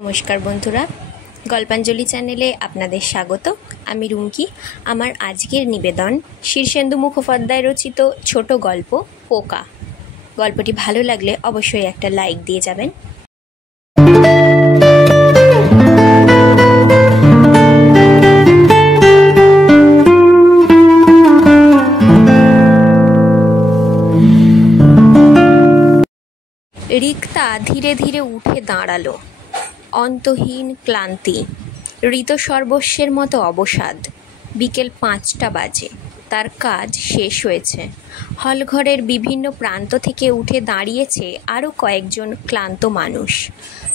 নমস্কার বন্ধুরা, গল্পাঞ্জলি চ্যানেলে আপনাদের স্বাগত। আমি রুমকি। আমার আজকের নিবেদন শীর্ষেন্দু মুখোপাধ্যায় রচিত ছোট গল্প পোকা। গল্পটি ভালো লাগলে অবশ্যই একটা লাইক দিয়ে যাবেন। রিক্তা ধীরে ধীরে উঠে দাঁড়ালো। অন্তহীন ক্লান্তি, ঋতসর্বস্বের মতো অবসাদ। বিকেল 5টা বাজে। তার কাজ শেষ হয়েছে। হলঘরের বিভিন্ন প্রান্ত থেকে উঠে দাঁড়িয়েছে আরও কয়েকজন ক্লান্ত মানুষ।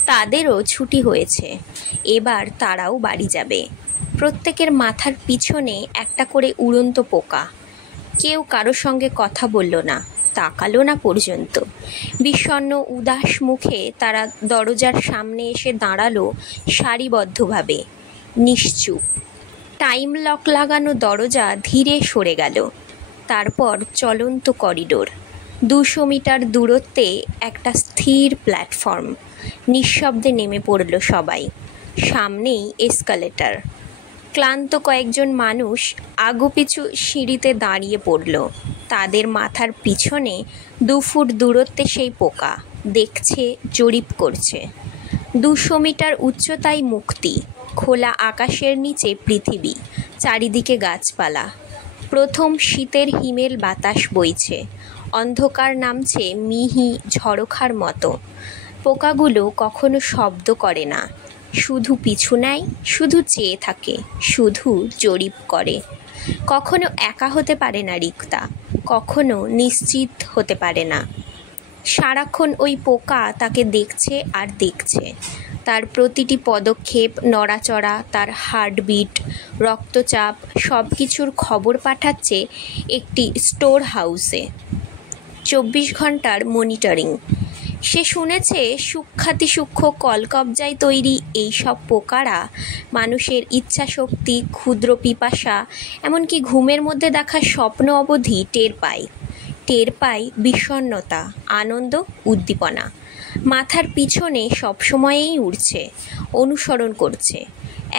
তাদেরও ছুটি হয়েছে। এবার তারাও বাড়ি যাবে। প্রত্যেকের মাথার পিছনে একটা করে উড়ন্ত পোকা। কেউ কারো সঙ্গে কথা বলল না, তাকালো না পর্যন্ত। বিষণ্ণ উদাস মুখে তারা দরজার সামনে এসে দাঁড়ালো সারিবদ্ধভাবে, নিশ্চুপ। টাইম লক লাগানো দরজা ধীরে সরে গেল। তারপর চলন্ত করিডোর। 200 মিটার দূরত্বে একটা স্থির প্ল্যাটফর্ম। নিঃশব্দে নেমে পড়ল সবাই। সামনেই এসকালেটর। ক্লান্ত কয়েকজন মানুষ আগুপিছু সিঁড়িতে দাঁড়িয়ে পড়ল। তাদের মাথার পিছনে 2 ফুট দূরত্বে সেই পোকা দেখছে, জরিপ করছে। 200 মিটার উচ্চতায় মুক্তি। খোলা আকাশের নিচে পৃথিবী, চারিদিকে গাছপালা। প্রথম শীতের হিমেল বাতাস বইছে। অন্ধকার নামছে মিহি ঝড়োখার মতো। পোকাগুলো কখনো শব্দ করে না, শুধু পিছু নেয়, শুধু চেয়ে থাকে, শুধু জরিপ করে। কখনো একা হতে পারে না রিক্তা, কখনো নিশ্চিত হতে পারে না। সারাক্ষণ ওই পোকা তাকে দেখছে আর দেখছে। তার প্রতিটি পদক্ষেপ, নড়াচড়া, তার হার্টবিট, রক্তচাপ সব কিছুর খবর পাঠাচ্ছে একটি স্টোর হাউসে। 24 ঘন্টার মনিটরিং। সে শুনেছে সূক্ষ্মাতিসূক্ষ্ম কলকবজায় তৈরি এই সব পোকারা মানুষের ইচ্ছাশক্তি, ক্ষুদ্র পিপাসা, এমনকি ঘুমের মধ্যে দেখা স্বপ্ন অবধি টের পায়। টের পায় বিষণ্ণতা, আনন্দ, উদ্দীপনা। মাথার পিছনে সবসময়েই উড়ছে, অনুসরণ করছে।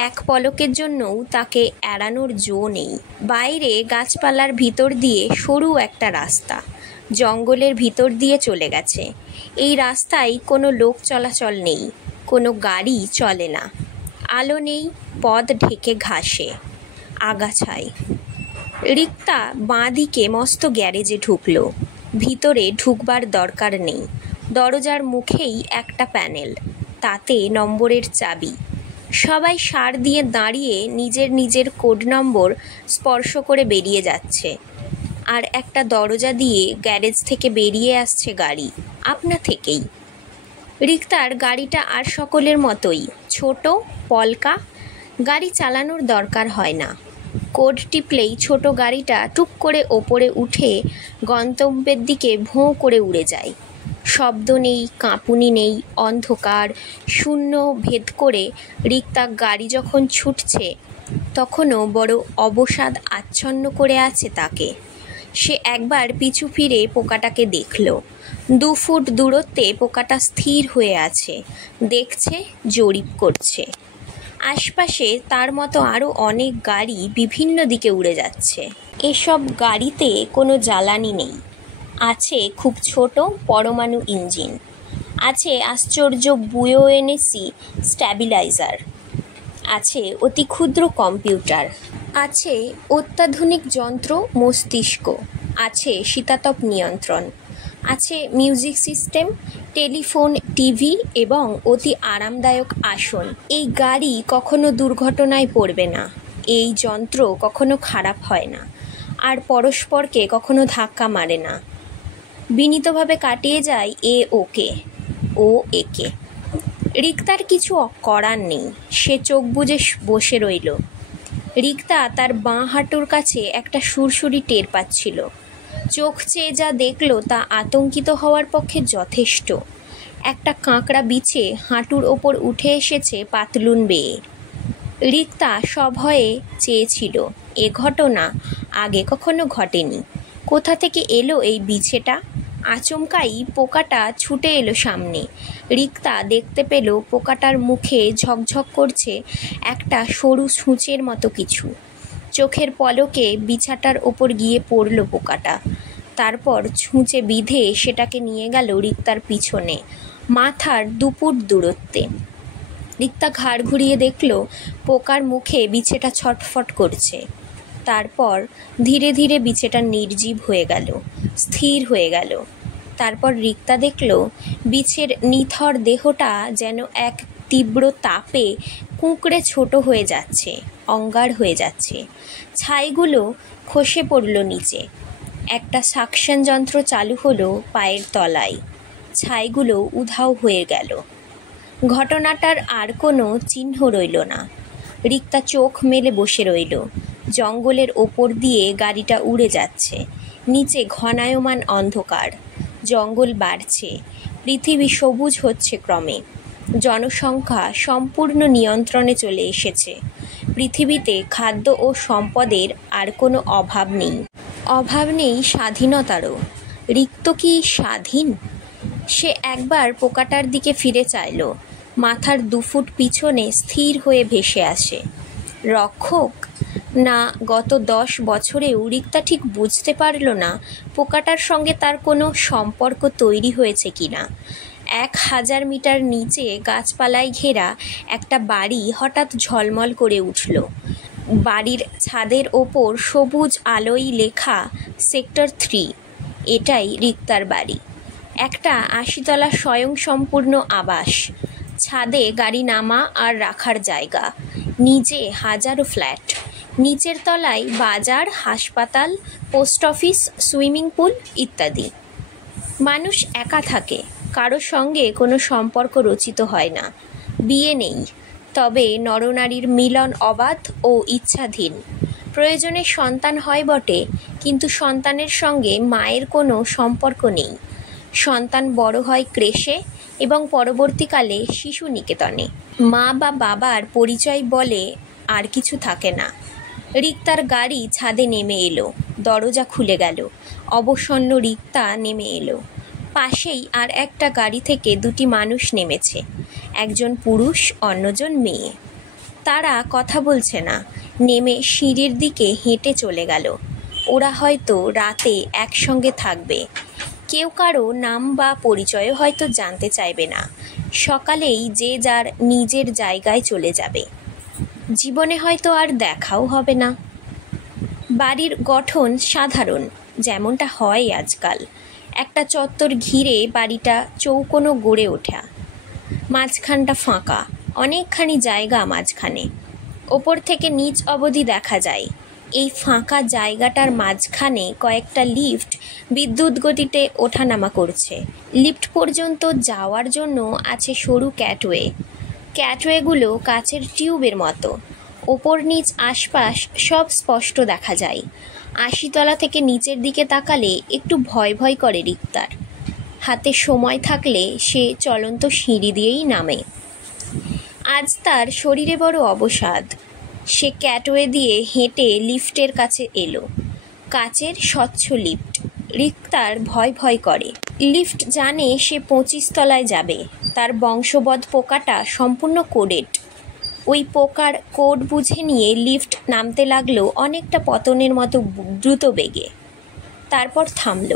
এক পলকের জন্যও তাকে এড়ানোর জো নেই। বাইরে গাছপালার ভিতর দিয়ে সরু একটা রাস্তা জঙ্গলের ভিতর দিয়ে চলে গেছে। এই রাস্তায় কোনো লোক চলাচল নেই, কোনো গাড়ি চলে না। আলো নেই, পথ ঢেকে ঘাসে, আগাছায়। রিক্তা বাঁ দিকে মস্ত গ্যারেজে ঢুকল। ভিতরে ঢুকবার দরকার নেই। দরজার মুখেই একটা প্যানেল, তাতে নম্বরের চাবি। সবাই সার দিয়ে দাঁড়িয়ে নিজের নিজের কোড নম্বর স্পর্শ করে বেরিয়ে যাচ্ছে। আর একটা দরজা দিয়ে গ্যারেজ থেকে বেরিয়ে আসছে গাড়ি, আপনা থেকেই। রিক্তার গাড়িটা আর সকলের মতোই ছোট, পলকা। গাড়ি চালানোর দরকার হয় না। কোড টিপলেই ছোট গাড়িটা টুক করে ওপরে উঠে গন্তব্যের দিকে ভোঁ করে উড়ে যায়। শব্দ নেই, কাঁপুনি নেই, অন্ধকার শূন্য ভেদ করে রিক্তা গাড়ি যখন ছুটছে তখনও বড় অবসাদ আচ্ছন্ন করে আছে তাকে। সে একবার পিছু ফিরে পোকাটাকে দেখল। 2 ফুট দূরত্বে পোকাটা স্থির হয়ে আছে, দেখছে, জরিপ করছে। আশপাশে তার মতো আরও অনেক গাড়ি বিভিন্ন দিকে উড়ে যাচ্ছে। এসব গাড়িতে কোনো জ্বালানি নেই। আছে খুব ছোট পরমাণু ইঞ্জিন, আছে আশ্চর্য বুয়োএনএসি স্ট্যাবিলাইজার, আছে অতি ক্ষুদ্র কম্পিউটার, আছে অত্যাধুনিক যন্ত্র মস্তিষ্ক, আছে শীতাতপ নিয়ন্ত্রণ, আছে মিউজিক সিস্টেম, টেলিফোন, টিভি এবং অতি আরামদায়ক আসন। এই গাড়ি কখনো দুর্ঘটনায় পড়বে না। এই যন্ত্র কখনো খারাপ হয় না, আর পরস্পরকে কখনো ধাক্কা মারে না। বিনীতভাবে কাটিয়ে যায় এ ওকে, ও একে। রিক্তার কিছু করার নেই। সে চোখ বুজে বসে রইল। রিক্তা তার বাঁ হাঁটুর কাছে একটা সুরসুরি টের পাচ্ছিল। চোখ চেয়ে যা দেখল তা আতঙ্কিত হওয়ার পক্ষে যথেষ্ট। একটা কাঁকড়া বিছে হাঁটুর ওপর উঠে এসেছে পাতলুন বেয়ে। রিক্তা সভয়ে চেয়েছিল এ ঘটনা আগে কখনো ঘটেনি। কোথা থেকে এলো এই বিছেটা? আচমকাই পোকাটা ছুটে এলো সামনে। রিক্তা দেখতে পেল পোকাটার মুখে ঝকঝক করছে একটা সরু সূঁচের মতো কিছু। চোখের পলকে বিছাটার ওপর গিয়ে পড়ল পোকাটা। তারপর ছুঁচে বিঁধে সেটাকে নিয়ে গেল রিক্তার পিছনে, মাথার 2 ফুট দূরত্বে। রিক্তা ঘাড় ঘুরিয়ে দেখল পোকার মুখে বিছেটা ছটফট করছে। তারপর ধীরে ধীরে বিছেটা নির্জীব হয়ে গেল, স্থির হয়ে গেল। তারপর রিক্তা দেখল বিছের নিথর দেহটা যেন এক তীব্র তাপে কুঁকড়ে ছোট হয়ে যাচ্ছে, অঙ্গার হয়ে যাচ্ছে। ছাইগুলো খসে পড়ল নিচে। একটা সাকশন যন্ত্র চালু হলো পায়ের তলায়। ছাইগুলো উধাও হয়ে গেল। ঘটনাটার আর কোনো চিহ্ন রইল না। রিক্তা চোখ মেলে বসে রইল। জঙ্গলের ওপর দিয়ে গাড়িটা উড়ে যাচ্ছে। নিচে ঘনায়মান অন্ধকার। জঙ্গল বাড়ছে, পৃথিবী সবুজ হচ্ছে ক্রমে। জনসংখ্যা সম্পূর্ণ নিয়ন্ত্রণে চলে এসেছে। পৃথিবীতে খাদ্য ও সম্পদের আর কোনো অভাব নেই। অভাব নেই স্বাধীনতারও। রিক্ত কি স্বাধীন? সে একবার পোকাটার দিকে ফিরে চাইল। মাথার 2 ফুট পিছনে স্থির হয়ে ভেসে আসে। রক্ষক না গত 10 বছরেও রিক্তা ঠিক বুঝতে পারল না পোকাটার সঙ্গে তার কোনো সম্পর্ক তৈরি হয়েছে কিনা। 1000 মিটার নিচে গাছপালায় ঘেরা একটা বাড়ি হঠাৎ ঝলমল করে উঠল। বাড়ির ছাদের ওপর সবুজ আলোয় লেখা সেক্টর 3। এটাই রিক্তার বাড়ি। একটা 80 তলা স্বয়ংসম্পূর্ণ আবাস। ছাদে গাড়ি নামা আর রাখার জায়গা, নিচে হাজারো ফ্ল্যাট। নিচের তলায় বাজার, হাসপাতাল, পোস্ট অফিস, সুইমিং পুল ইত্যাদি। মানুষ একা থাকে, কারো সঙ্গে কোনো সম্পর্ক রচিত হয় না। বিয়ে নেই, তবে নরনারীর মিলন অবাধ ও ইচ্ছাধীন। প্রয়োজনে সন্তান হয় বটে, কিন্তু সন্তানের সঙ্গে মায়ের কোনো সম্পর্ক নেই। সন্তান বড় হয় ক্রেশে এবং পরবর্তীকালে শিশু নিকেতনে। মা বা বাবার পরিচয় বলে আর কিছু থাকে না। রিক্তার গাড়ি ছাদে নেমে এলো। দরজা খুলে গেল। অবসন্ন রিক্তা নেমে এলো। পাশেই আর একটা গাড়ি থেকে 2টি মানুষ নেমেছে। একজন পুরুষ, অন্যজন মেয়ে। তারা কথা বলছে না, নেমে সিঁড়ির দিকে হেঁটে চলে গেল। ওরা হয়তো রাতে একসঙ্গে থাকবে। কেউ কারো নাম বা পরিচয়ও হয়তো জানতে চাইবে না। সকালেই যে যার নিজের জায়গায় চলে যাবে। জীবনে হয়তো আর দেখাও হবে না। বাড়ির গঠন সাধারণ, যেমনটা হয় আজকাল। একটা চত্বর ঘিরে বাড়িটা চৌকোনো গড়ে ওঠা। মাঝখানটা ফাঁকা, অনেকখানি জায়গা মাঝখানে। ওপর থেকে নিচ অবধি দেখা যায়। এই ফাঁকা জায়গাটার মাঝখানে কয়েকটা লিফট বিদ্যুৎ গতিতে ওঠানামা করছে। লিফট পর্যন্ত যাওয়ার জন্য আছে সরু ক্যাটওয়ে। ক্যাটওয়েগুলো কাচের টিউবের মতো। ওপর নিচ আশপাশ সব স্পষ্ট দেখা যায়। 80 তলা থেকে নিচের দিকে তাকালে একটু ভয় ভয় করে রিক্তার। হাতে সময় থাকলে সে চলন্ত সিঁড়ি দিয়েই নামে। আজ তার শরীরে বড় অবসাদ। সে ক্যাটওয়ে দিয়ে হেঁটে লিফটের কাছে এলো। কাচের স্বচ্ছ লিফট। রিক্তার ভয় ভয় করে। লিফট জানে সে 25 তলায় যাবে। তার বংশবদ পোকাটা সম্পূর্ণ কোডেড। ওই পোকার কোড বুঝে নিয়ে লিফট নামতে লাগলো অনেকটা পতনের মতো দ্রুত বেগে। তারপর থামল।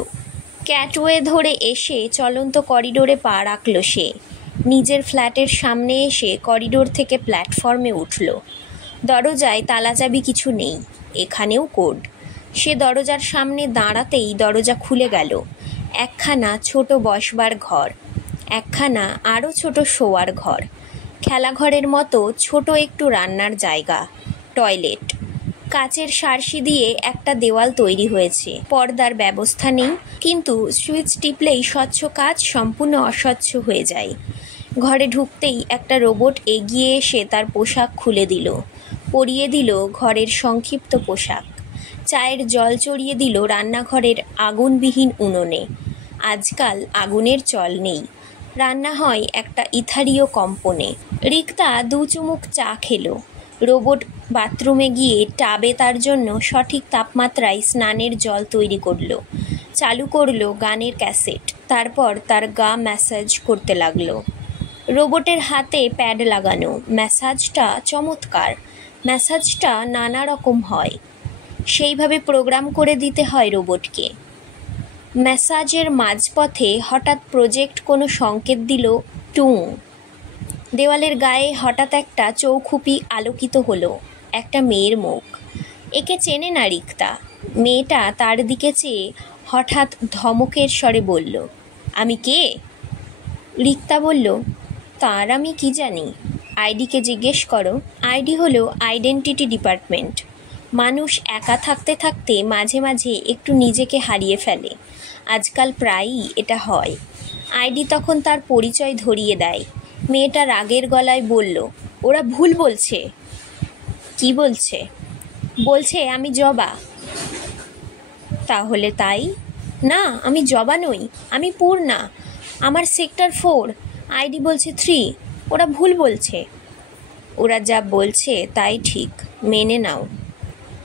ক্যাটওয়ে ধরে এসে চলন্ত করিডোরে পা রাখল সে। নিজের ফ্ল্যাটের সামনে এসে করিডোর থেকে প্ল্যাটফর্মে উঠল। দরজায় তালাচাবি কিছু নেই, এখানেও কোড। সে দরজার সামনে দাঁড়াতেই দরজা খুলে গেল। একখানা ছোট বসবার ঘর, একখানা আরও ছোট শোয়ার ঘর, খেলাঘরের মতো ছোট একটু রান্নার জায়গা, টয়লেট। কাচের সার্সি দিয়ে একটা দেওয়াল তৈরি হয়েছে। পর্দার ব্যবস্থা নেই, কিন্তু সুইচ টিপলেই স্বচ্ছ কাচ সম্পূর্ণ অস্বচ্ছ হয়ে যায়। ঘরে ঢুকতেই একটা রোবট এগিয়ে এসে তার পোশাক খুলে দিল, পরিয়ে দিল ঘরের সংক্ষিপ্ত পোশাক। চায়ের জল চড়িয়ে দিল রান্নাঘরের আগুনবিহীন উনুনে। আজকাল আগুনের চল নেই, রান্না হয় একটা ইথারীয় কম্পনে। রিক্তা 2 চুমুক চা খেলো। রোবট বাথরুমে গিয়ে টাবে তার জন্য সঠিক তাপমাত্রায় স্নানের জল তৈরি করলো, চালু করলো গানের ক্যাসেট, তারপর তার গা ম্যাসাজ করতে লাগলো। রোবটের হাতে প্যাড লাগানো, ম্যাসাজটা চমৎকার, ম্যাসাজটা নানা রকম হয়, সেইভাবে প্রোগ্রাম করে দিতে হয় রোবটকে। ম্যাসাজের মাঝপথে হঠাৎ প্রজেক্ট কোনো সংকেত দিল, টুঁ। দেওয়ালের গায়ে হঠাৎ একটা চৌখুপি আলোকিত হলো, একটা মেয়ের মুখ। একে চেনে না রিক্তা। মেয়েটা তার দিকে চেয়ে হঠাৎ ধমকের স্বরে বলল, আমি কে? রিক্তা বলল, তার আমি কি জানি, আইডিকে জিজ্ঞেস করো। আইডি হলো আইডেন্টিটি ডিপার্টমেন্ট। মানুষ একা থাকতে থাকতে মাঝে মাঝে একটু নিজেকে হারিয়ে ফেলে, আজকাল প্রায়ই এটা হয়। আইডি তখন তার পরিচয় ধরিয়ে দেয়। মেয়েটা রাগের গলায় বলল, ওরা ভুল বলছে। কি বলছে? বলছে আমি জবা। তাহলে তাই? না, আমি জবা নই, আমি পূর্ণা, আমার সেক্টর 4, আইডি বলছে 3। ওরা ভুল বলছে। ওরা যা বলছে তাই ঠিক, মেনে নাও।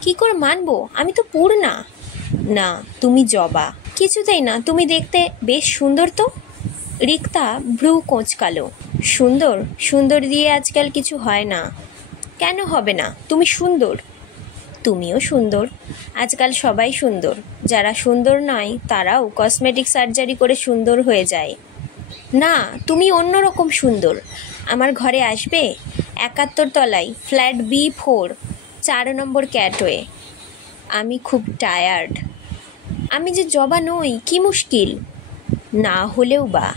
কি করে মানবো? আমি তো পূর্ণা। না, তুমি জবা। কিছুতেই না, তুমি দেখতে বেশ সুন্দর তো। রিক্তা ভ্রু কোঁচকালো। সুন্দর? সুন্দর দিয়ে আজকাল কিছু হয় না। কেন হবে না? তুমি সুন্দর। তুমিও সুন্দর। আজকাল সবাই সুন্দর। যারা সুন্দর নয় তারাও কসমেটিক সার্জারি করে সুন্দর হয়ে যায়। না, তুমি অন্যরকম সুন্দর। আমার ঘরে আসবে? 71 তলায়, ফ্ল্যাট B4, 4 নম্বর ক্যাটওয়ে। আমি খুব টায়ার্ড। আমি যে জবা নই, কি মুশকিল। না হলেও বা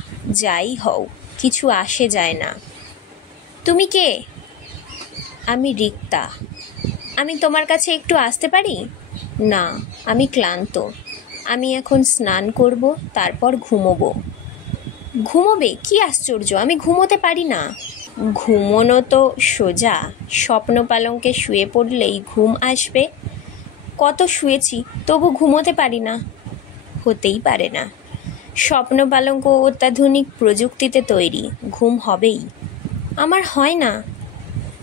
যাই হও, কিছু আসে যায় না। তুমি কে? আমি রিক্তা। আমি তোমার কাছে একটু আসতে পারি? না, আমি ক্লান্ত। আমি এখন স্নান করব, তারপর ঘুমোবো। ঘুমোবে? কি আশ্চর্য, আমি ঘুমোতে পারি না। ঘুমোনো তো সোজা, স্বপ্ন পালঙ্কে শুয়ে পড়লেই ঘুম আসবে। কত শুয়েছি, তবু ঘুমোতে পারি না। হতেই পারে না। স্বপ্ন পালঙ্ক অত্যাধুনিক প্রযুক্তিতে তৈরি, ঘুম হবেই। আমার হয় না।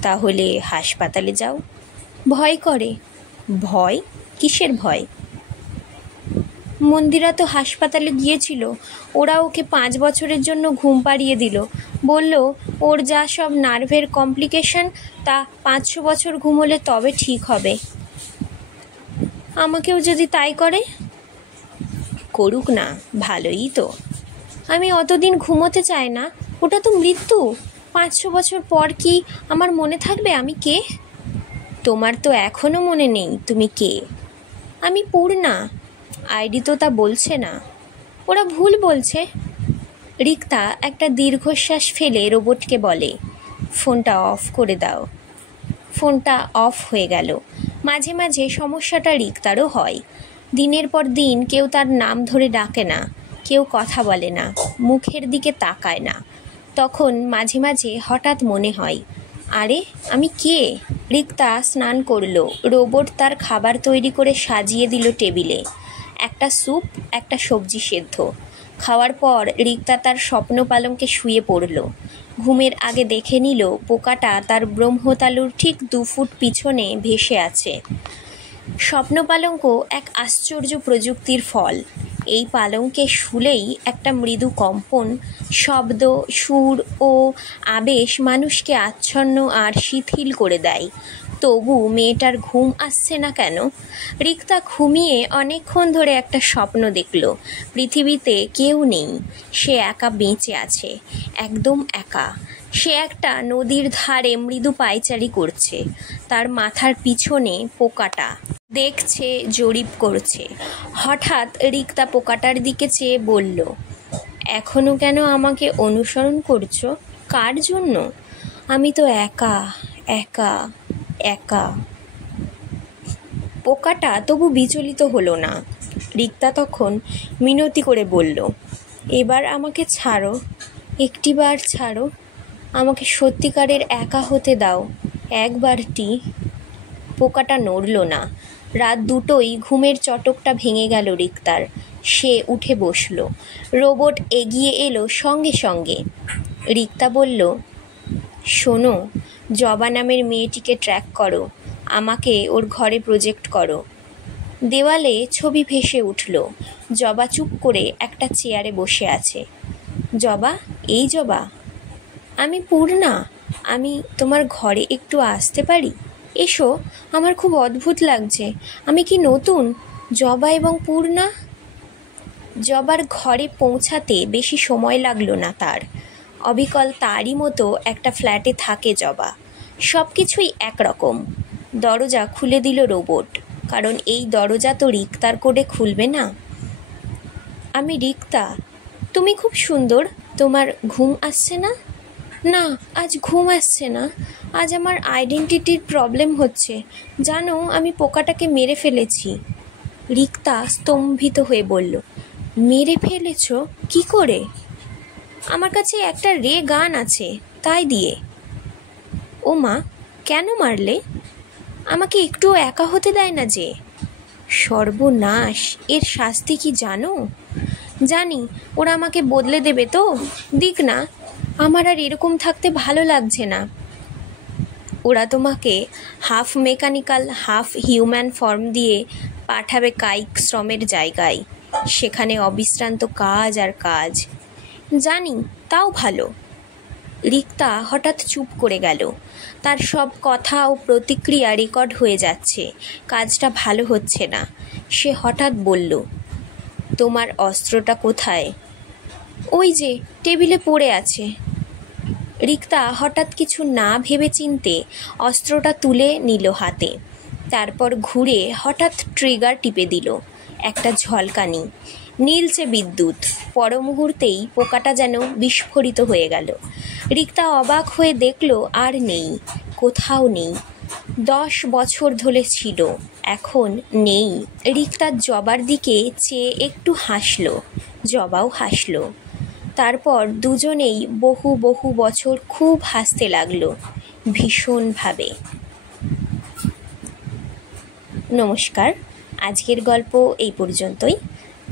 তাহলে হাসপাতালে যাও। ভয় করে। ভয়? কিসের ভয়? মন্দিরা তো হাসপাতালে গিয়েছিল, ওরা ওকে 5 বছরের জন্য ঘুম পাড়িয়ে দিল। বলল ওর যা সব নার্ভের কমপ্লিকেশন, তা 500 বছর ঘুমোলে তবে ঠিক হবে। আমাকেও যদি তাই করে? করুক না, ভালোই তো। আমি অতদিন ঘুমোতে চাই না, ওটা তো মৃত্যু। 500 বছর পর কি আমার মনে থাকবে আমি কে? তোমার তো এখনো মনে নেই তুমি কে। আমি পূর্ণা। আইডি তো তা বলছে না। ওরা ভুল বলছে। রিক্তা একটা দীর্ঘশ্বাস ফেলে রোবটকে বলে, ফোনটা অফ করে দাও। ফোনটা অফ হয়ে গেল। মাঝে মাঝে সমস্যাটা রিক্তারও হয়। দিনের পর দিন কেউ তার নাম ধরে ডাকে না, কেউ কথা বলে না, মুখের দিকে তাকায় না। তখন মাঝে মাঝে হঠাৎ মনে হয়, আরে আমি কে? রিক্তা স্নান করলো। রোবট তার খাবার তৈরি করে সাজিয়ে দিল টেবিলে। একটা স্যুপ, একটা সবজি সেদ্ধ। খাওয়ার পর রিক্তা তার স্বপ্ন পালঙ্কে শুয়ে পড়ল। ঘুমের আগে দেখে নিল পোকাটা তার ব্রহ্মতালুর ঠিক 2 ফুট পিছনে ভেসে আছে। স্বপ্ন পালঙ্ক এক আশ্চর্য প্রযুক্তির ফল। এই পালঙ্কে শুলেই একটা মৃদু কম্পন, শব্দ, সুর ও আবেশ মানুষকে আচ্ছন্ন আর শিথিল করে দেয়। তবু মেয়েটার ঘুম আসছে না কেন? রিক্তা ঘুমিয়ে অনেকক্ষণ ধরে একটা স্বপ্ন দেখল। পৃথিবীতে কেউ নেই, সে একা বেঁচে আছে, একদম একা। সে একটা নদীর ধারে মৃদু পায়চারি করছে। তার মাথার পিছনে পোকাটা দেখছে, জরিপ করছে। হঠাৎ রিক্তা পোকাটার দিকে চেয়ে বলল, এখনো কেন আমাকে অনুসরণ করছো? কার জন্য? আমি তো একা একা একা। পোকাটা তবু বিচলিত হলো না। রিক্তা তখন মিনতি করে বলল, এবার আমাকে ছাড়ো, একটিবার ছাড়ো, আমাকে সত্যিকারের একা হতে দাও, একবারটি। পোকাটা নড়ল না। রাত 2টোই ঘুমের চটকটা ভেঙে গেল রিক্তার। সে উঠে বসল। রোবট এগিয়ে এলো সঙ্গে সঙ্গে। রিক্তা বলল, শোনো, জবা নামের মেয়েটিকে ট্র্যাক করো, আমাকে ওর ঘরে প্রজেক্ট করো। দেওয়ালে ছবি ভেসে উঠল। জবা চুপ করে একটা চেয়ারে বসে আছে। জবা, এই জবা, আমি পূর্ণা। আমি তোমার ঘরে একটু আসতে পারি? এসো, আমার খুব অদ্ভুত লাগছে। আমি কি নতুন? জবা এবং পূর্ণা। জবার ঘরে পৌঁছাতে বেশি সময় লাগলো না তার। অবিকল তারই মতো একটা ফ্ল্যাটে থাকে জবা। সব কিছুই একরকম। দরজা খুলে দিল রোবট, কারণ এই দরজা তো রিক্তার কোডে খুলবে না। আমি রিক্তা। তুমি খুব সুন্দর। তোমার ঘুম আসছে না? না, আজ ঘুম আসছে না। আজ আমার আইডেন্টিটির প্রবলেম হচ্ছে। জানো, আমি পোকাটাকে মেরে ফেলেছি। রিক্তা স্তম্ভিত হয়ে বলল, মেরে ফেলেছ? কি করে? আমার কাছে একটা রে গান আছে, তাই দিয়ে। ও মা, কেন মারলে? আমাকে একটু একা হতে দেয় না যে। সর্বনাশ, এর শাস্তি কি জানো? জানি, ওরা আমাকে বদলে দেবে তো। দিক না, আমার আর এরকম থাকতে ভালো লাগছে না। ওরা তোমাকে half mechanical half human form দিয়ে পাঠাবে কায়িক শ্রমের জায়গায়। সেখানে অবিশ্রান্ত কাজ আর কাজ। জানি, তাও ভালো। রিক্তা হঠাৎ চুপ করে গেল। তার সব কথা ও প্রতিক্রিয়া রেকর্ড হয়ে যাচ্ছে। কাজটা ভালো হচ্ছে না। সে হঠাৎ বলল, তোমার অস্ত্রটা কোথায়? ওই যে টেবিলে পড়ে আছে। রিক্তা হঠাৎ কিছু না ভেবে চিনতে অস্ত্রটা তুলে নিল হাতে। তারপর ঘুরে হঠাৎ ট্রিগার টিপে দিল। একটা ঝলকানি, নীলচে বিদ্যুৎ। পর মুহূর্তেই পোকাটা যেন বিস্ফোরিত হয়ে গেল। রিক্তা অবাক হয়ে দেখল আর নেই, কোথাও নেই। 10 বছর ধরে ছিল, এখন নেই। রিক্তা জবার দিকে চেয়ে একটু হাসল। জবাও হাসল। তারপর দুজনেই বহু বহু বছর খুব হাসতে লাগলো, ভীষণভাবে। নমস্কার, আজকের গল্প এই পর্যন্তই।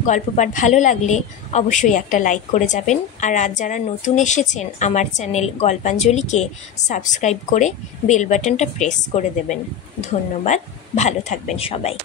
গল্প পাঠ ভালো লাগলে অবশ্যই একটা লাইক করে যাবেন। আর আজ যারা নতুন এসেছেন আমার চ্যানেল গল্পাঞ্জলিকে সাবস্ক্রাইব করে বেল বাটনটা প্রেস করে দেবেন। ধন্যবাদ, ভালো থাকবেন সবাই।